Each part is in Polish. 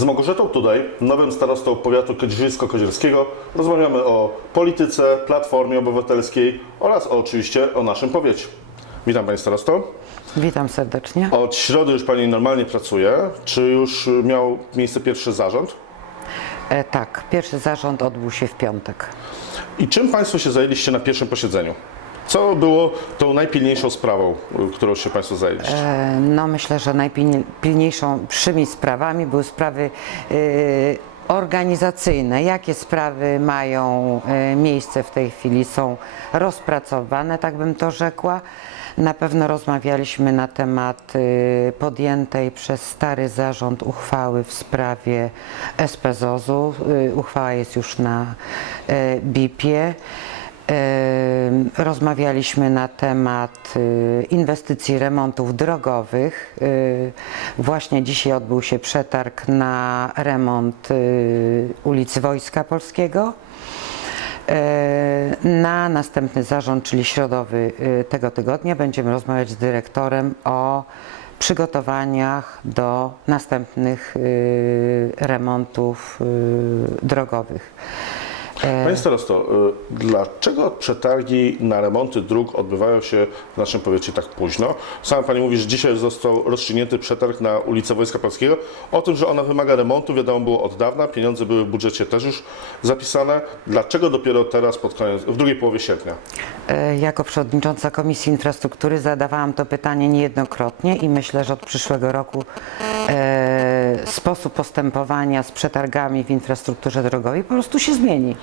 Z Małgorzatą tutaj, nowym starostą powiatu kędzierzyńsko-kozielskiego, rozmawiamy o polityce, platformie obywatelskiej oraz o, oczywiście o naszym powiecie. Witam Pani starosto. Witam serdecznie. Od środy już Pani normalnie pracuje. Czy już miał miejsce pierwszy zarząd? E, tak, pierwszy zarząd odbył się w piątek. I czym Państwo się zajęliście na pierwszym posiedzeniu? Co było tą najpilniejszą sprawą, y, którą się Państwo zajęliście? E, no myślę, że najpilniejszymi sprawami były sprawy e, organizacyjne. Jakie sprawy mają e, miejsce w tej chwili, są rozpracowane, tak bym to rzekła. Na pewno rozmawialiśmy na temat podjętej przez stary zarząd uchwały w sprawie SPZOZ-u. Uchwała jest już na BIP-ie. Rozmawialiśmy na temat y, inwestycji remontów drogowych. Y, Właśnie dzisiaj odbył się przetarg na remont y, ulicy Wojska Polskiego. Na następny zarząd, czyli środowy tego tygodnia, będziemy rozmawiać z dyrektorem o przygotowaniach do następnych remontów drogowych. Panie starosto, y, dlaczego przetargi na remonty dróg odbywają się w naszym powiecie tak późno? Sama Pani mówi, że dzisiaj został rozstrzygnięty przetarg na ulicę Wojska Polskiego. O tym, że ona wymaga remontu, wiadomo było od dawna. Pieniądze były w budżecie też już zapisane. Dlaczego dopiero teraz, pod koniec, w drugiej połowie sierpnia? E, Jako przewodnicząca Komisji Infrastruktury zadawałam to pytanie niejednokrotnie i myślę, że od przyszłego roku e, sposób postępowania z przetargami w infrastrukturze drogowej po prostu się zmieni.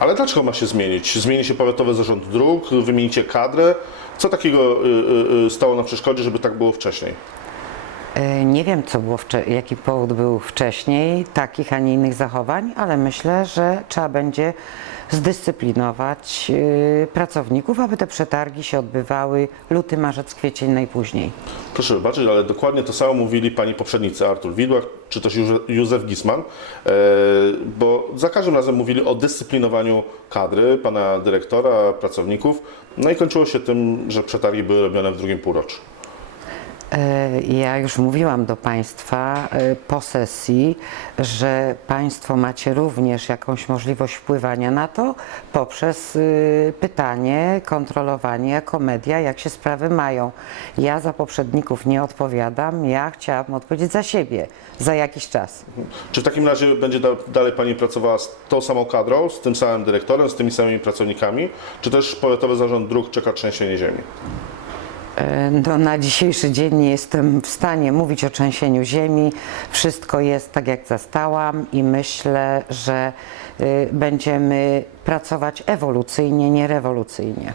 Ale dlaczego ma się zmienić? Zmieni się Powiatowy Zarząd Dróg, wymienicie kadrę. Co takiego y, y, y, stało na przeszkodzie, żeby tak było wcześniej? E, Nie wiem, co było jaki powód był wcześniej takich, a nie innych zachowań, ale myślę, że trzeba będzie zdyscyplinować e, pracowników, aby te przetargi się odbywały luty, marzec, kwiecień najpóźniej. Proszę wybaczyć, ale dokładnie to samo mówili pani poprzednicy Artur Widłach czy też Józe- Józef Gisman, e, bo za każdym razem mówili o dyscyplinowaniu kadry, pana dyrektora, pracowników, no i kończyło się tym, że przetargi były robione w drugim półroczu. E, Ja już mówiłam do Państwa e, po sesji, że Państwo macie również jakąś możliwość wpływania na to poprzez y, pytanie, kontrolowanie jako media, jak się sprawy mają. Ja za poprzedników nie odpowiadam, ja chciałabym odpowiedzieć za siebie za jakiś czas. Czy w takim razie będzie da, dalej pani pracowała z tą samą kadrą, z tym samym dyrektorem, z tymi samymi pracownikami, czy też Powiatowy Zarząd Dróg czeka trzęsienie ziemi? E, No, na dzisiejszy dzień nie jestem w stanie mówić o trzęsieniu ziemi. Wszystko jest tak, jak zastałam i myślę, że y, będziemy pracować ewolucyjnie, nie rewolucyjnie.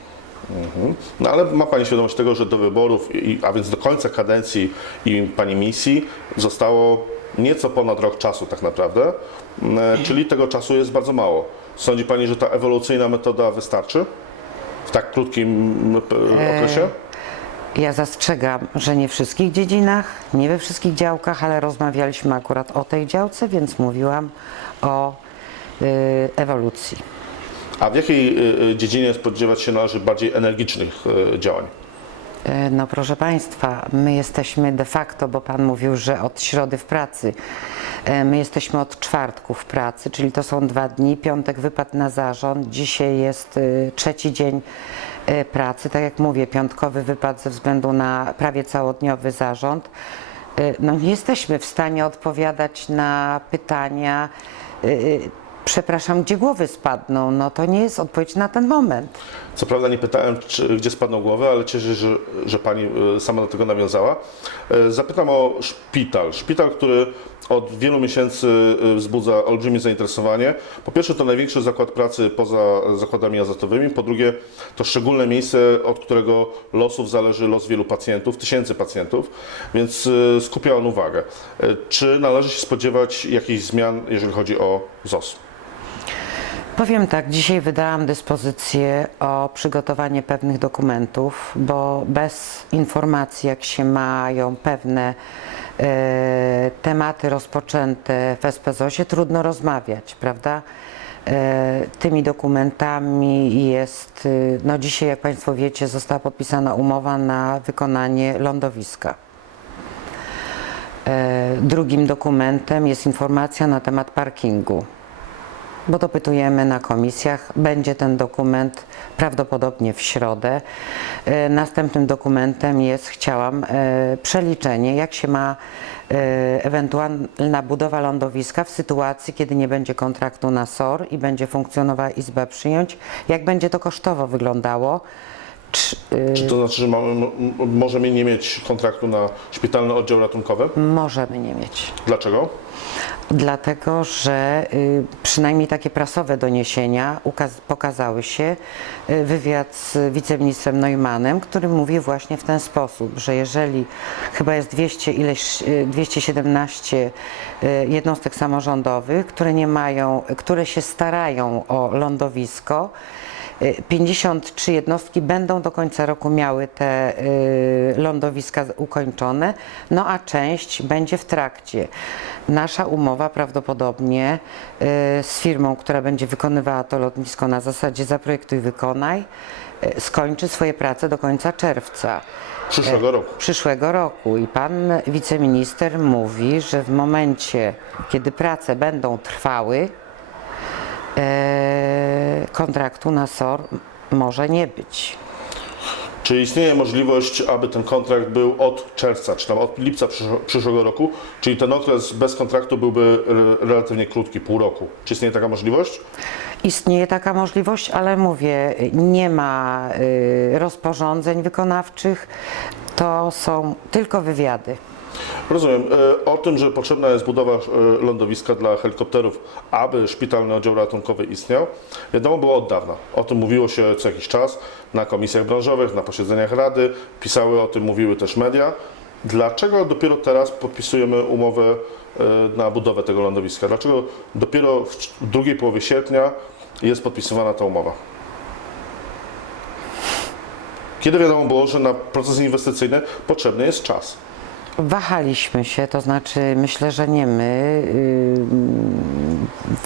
No ale ma Pani świadomość tego, że do wyborów, a więc do końca kadencji i Pani misji zostało nieco ponad rok czasu tak naprawdę, e, czyli tego czasu jest bardzo mało. Sądzi Pani, że ta ewolucyjna metoda wystarczy w tak krótkim p- okresie? Ja zastrzegam, że nie w wszystkich dziedzinach, nie we wszystkich działkach, ale rozmawialiśmy akurat o tej działce, więc mówiłam o y, ewolucji. A w jakiej y, y, dziedzinie spodziewać się należy bardziej energicznych działań? E, No proszę Państwa, my jesteśmy de facto, bo Pan mówił, że od środy w pracy. E, My jesteśmy od czwartku w pracy, czyli to są dwa dni. Piątek wypadł na zarząd, dzisiaj jest trzeci dzień pracy. Tak jak mówię, piątkowy wypadł ze względu na prawie całodniowy zarząd. Y, No nie jesteśmy w stanie odpowiadać na pytania. y, Przepraszam, gdzie głowy spadną? No to nie jest odpowiedź na ten moment. Co prawda nie pytałem, czy, gdzie spadną głowy, ale cieszę się, że, że Pani sama do tego nawiązała. Zapytam o szpital. Szpital, który od wielu miesięcy y, wzbudza olbrzymie zainteresowanie. Po pierwsze to największy zakład pracy poza zakładami azotowymi. Po drugie to szczególne miejsce, od którego losów zależy los wielu pacjentów, tysięcy pacjentów, więc y, skupia on uwagę. Y, Czy należy się spodziewać jakichś zmian, jeżeli chodzi o ZOS? Powiem tak, dzisiaj wydałam dyspozycję o przygotowanie pewnych dokumentów, bo bez informacji, jak się mają pewne tematy rozpoczęte w SPZOS-ie, trudno rozmawiać, prawda? E, tymi dokumentami jest, y, no dzisiaj, jak Państwo wiecie, została podpisana umowa na wykonanie lądowiska. E, Drugim dokumentem jest informacja na temat parkingu, bo dopytujemy na komisjach. Będzie ten dokument prawdopodobnie w środę. E, Następnym dokumentem jest, chciałam, e, przeliczenie, jak się ma e, ewentualna budowa lądowiska w sytuacji, kiedy nie będzie kontraktu na SOR i będzie funkcjonowała Izba Przyjęć, jak będzie to kosztowo wyglądało. Czy, Czy to znaczy, że mamy, możemy nie mieć kontraktu na szpitalny oddział ratunkowy? możemy nie mieć. Dlaczego? Dlatego, że y, przynajmniej takie prasowe doniesienia pokazały się, y, wywiad z wiceministrem Neumannem, który mówi właśnie w ten sposób, że jeżeli chyba jest 200 ileś, y, 217 y, jednostek samorządowych, które nie mają, które się starają o lądowisko, y, 53 jednostki będą do końca roku miały te y, lądowiska ukończone, no a część będzie w trakcie. Nasza umowa prawdopodobnie y, z firmą, która będzie wykonywała to lotnisko na zasadzie zaprojektuj, wykonaj, y, skończy swoje prace do końca czerwca Przyszłego roku. przyszłego roku. I pan wiceminister mówi, że w momencie, kiedy prace będą trwały, kontraktu na SOR może nie być. Czy istnieje możliwość, aby ten kontrakt był od czerwca, czy tam od lipca przysz- przyszłego roku, czyli ten okres bez kontraktu byłby re- relatywnie krótki, pół roku. Czy istnieje taka możliwość? Istnieje taka możliwość, ale mówię, nie ma y, rozporządzeń wykonawczych, to są tylko wywiady. Rozumiem. E, O tym, że potrzebna jest budowa e, lądowiska dla helikopterów, aby szpitalny oddział ratunkowy istniał, wiadomo było od dawna. O tym mówiło się co jakiś czas na komisjach branżowych, na posiedzeniach rady, pisały o tym, mówiły też media. Dlaczego dopiero teraz podpisujemy umowę e, na budowę tego lądowiska? Dlaczego dopiero w drugiej połowie sierpnia jest podpisywana ta umowa? Kiedy wiadomo było, że na proces inwestycyjny potrzebny jest czas? Wahaliśmy się, to znaczy myślę, że nie my. Yy,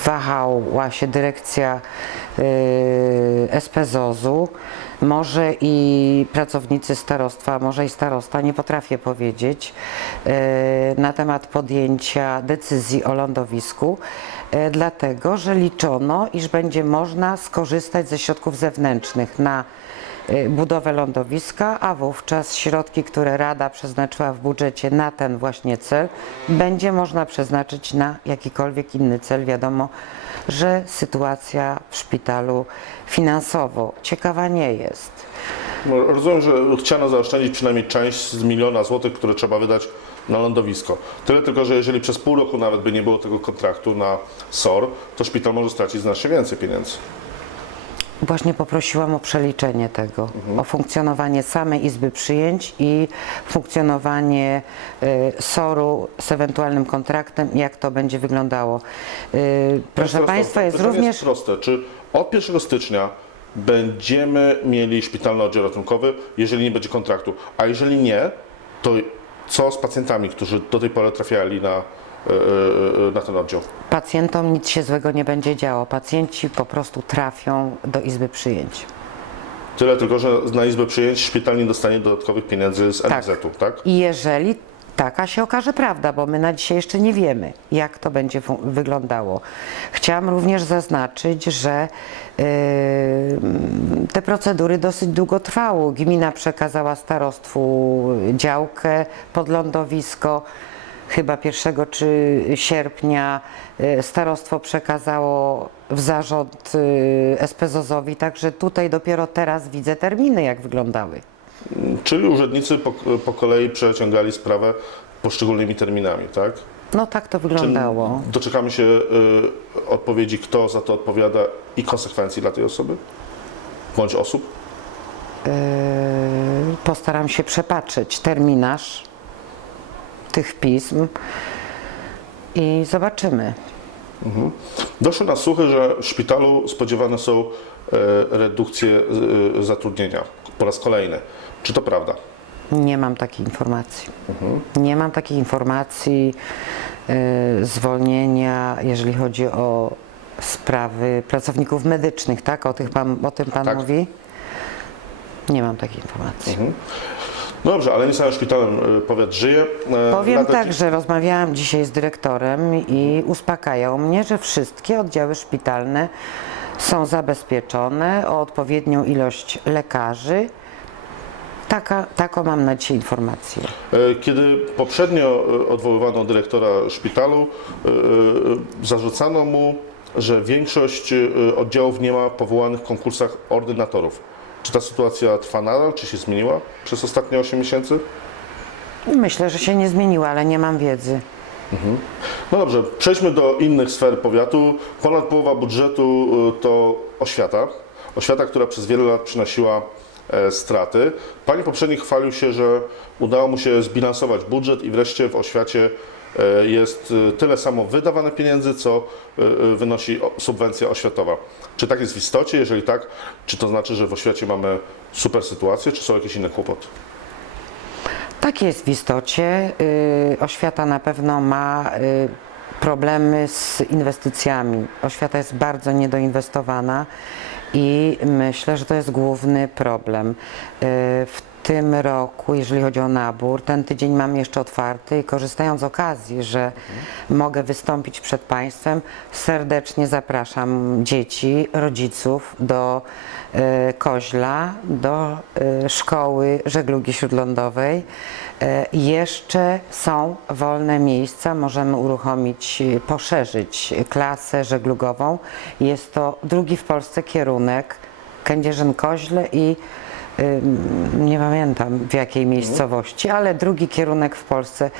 Wahała się dyrekcja yy, SPZOZ-u, może i pracownicy starostwa, może i starosta, nie potrafię powiedzieć, yy, na temat podjęcia decyzji o lądowisku, dlatego że liczono, iż będzie można skorzystać ze środków zewnętrznych na y, budowę lądowiska, a wówczas środki, które Rada przeznaczyła w budżecie na ten właśnie cel, będzie można przeznaczyć na jakikolwiek inny cel. Wiadomo, że sytuacja w szpitalu finansowo ciekawa nie jest. No, Rozumiem, że chciano zaoszczędzić przynajmniej część z miliona złotych, które trzeba wydać na lądowisko. Tyle tylko, że jeżeli przez pół roku nawet by nie było tego kontraktu na SOR, to szpital może stracić znacznie więcej pieniędzy. Właśnie poprosiłam o przeliczenie tego, o funkcjonowanie samej Izby Przyjęć i funkcjonowanie y, SOR-u z ewentualnym kontraktem, jak to będzie wyglądało. Y, proszę Państwa, to jest pytanie również... Jest proste. Czy od 1 stycznia będziemy mieli szpitalny oddział ratunkowy, jeżeli nie będzie kontraktu? A jeżeli nie, to co z pacjentami, którzy do tej pory trafiali na, e, e, na ten oddział? Pacjentom nic się złego nie będzie działo. Pacjenci po prostu trafią do Izby Przyjęć. Tyle tylko, że na izbę przyjęć szpital nie dostanie dodatkowych pieniędzy z Tak. NFZ-u, tak? I jeżeli taka się okaże prawda, bo my na dzisiaj jeszcze nie wiemy, jak to będzie wyglądało. Chciałam również zaznaczyć, że yy, te procedury dosyć długo trwały. Gmina przekazała starostwu działkę pod lądowisko. Chyba 1 czy sierpnia y, starostwo przekazało w zarząd y, SPZOZ-owi, także tutaj dopiero teraz widzę terminy, jak wyglądały. Czyli urzędnicy po, po kolei przeciągali sprawę poszczególnymi terminami, tak? No tak to Czy wyglądało. doczekamy się y, odpowiedzi, kto za to odpowiada i konsekwencji dla tej osoby? Bądź osób? Yy, postaram się przepatrzeć terminarz tych pism i zobaczymy. Doszły na słuchy, że w szpitalu spodziewane są e, redukcje e, zatrudnienia po raz kolejny. Czy to prawda? Nie mam takiej informacji. Nie mam takiej informacji yy, zwolnienia, jeżeli chodzi o sprawy pracowników medycznych, tak? O, tych pan, o tym Pan Tak. mówi? Nie mam takiej informacji. No dobrze, ale nie samym szpitalem y, powiat żyje. E, Powiem nadal- tak, że rozmawiałam dzisiaj z dyrektorem i uspokajał mnie, że wszystkie oddziały szpitalne są zabezpieczone o odpowiednią ilość lekarzy. Taka, taką mam na dzisiaj informację. E, Kiedy poprzednio e, odwoływano dyrektora szpitalu, e, zarzucano mu, że większość oddziałów nie ma powołanych w konkursach ordynatorów. Czy ta sytuacja trwa nadal, czy się zmieniła przez ostatnie 8 miesięcy? Myślę, że się nie zmieniła, ale nie mam wiedzy. No dobrze, przejdźmy do innych sfer powiatu. Ponad połowa budżetu y, to oświata. Oświata, która przez wiele lat przynosiła e, straty. Pani poprzednik chwalił się, że udało mu się zbilansować budżet i wreszcie w oświacie e, jest y, tyle samo wydawane pieniędzy, co y, wynosi subwencja oświatowa. Czy tak jest w istocie? Jeżeli tak, czy to znaczy, że w oświacie mamy super sytuację, czy są jakieś inne kłopoty? Tak jest w istocie. Y, Oświata na pewno ma y, problemy z inwestycjami. Oświata jest bardzo niedoinwestowana i myślę, że to jest główny problem. Y, W tym roku, jeżeli chodzi o nabór, ten tydzień mam jeszcze otwarty i korzystając z okazji, że mogę wystąpić przed Państwem, serdecznie zapraszam dzieci, rodziców do y, Koźla, do y, szkoły żeglugi śródlądowej. E, Jeszcze są wolne miejsca, możemy uruchomić, poszerzyć klasę żeglugową. Jest to drugi w Polsce kierunek Kędzierzyn-Koźle i nie pamiętam w jakiej miejscowości, ale drugi kierunek w Polsce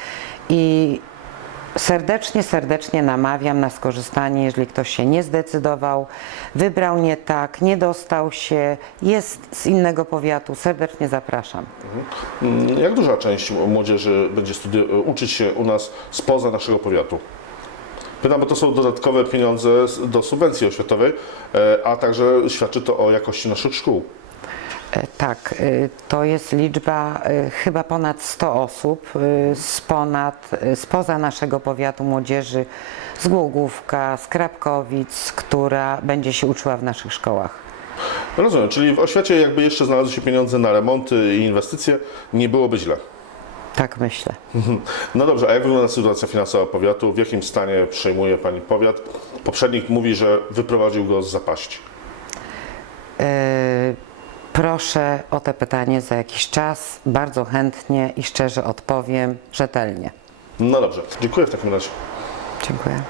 i serdecznie, serdecznie namawiam na skorzystanie, jeżeli ktoś się nie zdecydował, wybrał nie tak, nie dostał się, jest z innego powiatu, serdecznie zapraszam. Mm, Jak duża część młodzieży będzie uczyć się u nas spoza naszego powiatu? Pytam, bo to są dodatkowe pieniądze do subwencji oświatowej, e, a także świadczy to o jakości naszych szkół. E, Tak, y, to jest liczba y, chyba ponad 100 osób z ponad, spoza naszego powiatu młodzieży z Głogówka, z Krapkowic, która będzie się uczyła w naszych szkołach. Rozumiem, czyli w oświacie jakby jeszcze znalazły się pieniądze na remonty i inwestycje, nie byłoby źle. Tak myślę. No dobrze, a jak wygląda sytuacja finansowa powiatu? W jakim stanie przejmuje Pani powiat? Poprzednik mówi, że wyprowadził go z zapaści. E, Proszę o te pytanie za jakiś czas. Bardzo chętnie i szczerze odpowiem rzetelnie. No dobrze, dziękuję w takim razie. Dziękuję.